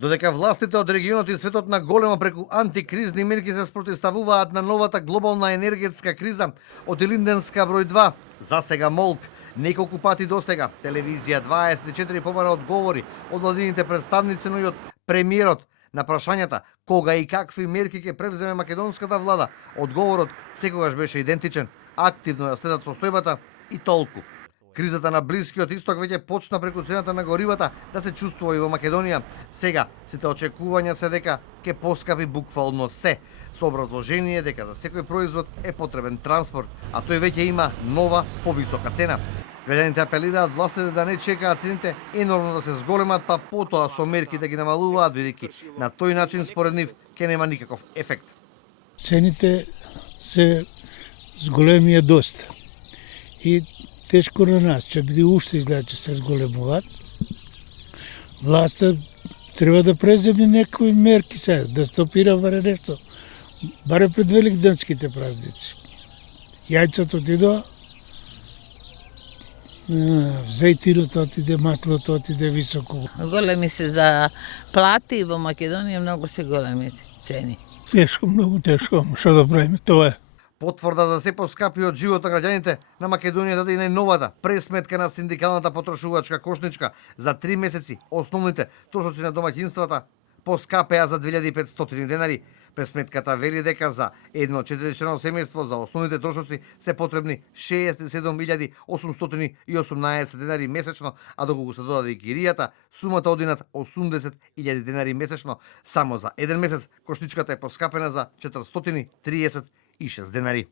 Додека властите од регионот и светот на големо преку антикризни мерки се спротивставуваат на новата глобална енергетска криза од Илинденска број 2, засега молк, неколку пати досега, телевизија 24 помара одговори од владините представници, но и од премиерот на прашањата кога и какви мерки ќе превземе македонската влада. Одговорот секогаш беше идентичен: активно ја следат состојбата и толку. Кризата на Блискиот Исток веќе почна преку цената на горивата да се чувствува и во Македонија. Сега сите очекувања се дека ќе поскапи буквално се, со образложение дека за секој производ е потребен транспорт, а тој веќе има нова повисока цена. Граѓаните апелираат властите да не чекаат цените енормно да се зголемат, па потоа со мерки да ги намалуваат, бидејќи на тој начин според нив ќе нема никаков ефект. Цените се зголемија доста и тешко на нас, че биде уште изгледа че се зголемуваат. Власта треба да преземе некои мерки сега, да стопира баре нешто, баре пред великденските празници. Јајцото отидоа, зејтинот отиде, маслото отиде високо. Големи се за плати во Македонија, многу се големи цени. Тешко, многу тешко, што да правиме, тоа е. Потврда за се поскапиот живот на граѓаните на Македонија даде и најновата пресметка на синдикалната потрошувачка кошничка. За 3 месеци основните трошоци на домаќинствата поскапеа за 2500 денари. Пресметката вели дека за едно 4-члено семејство за основните трошоци се потребни 67.818 денари месечно, а доколку се додаде и киријата, сумата оди над 80.000 денари месечно. Само за еден месец кошничката е поскапена за 436 денари.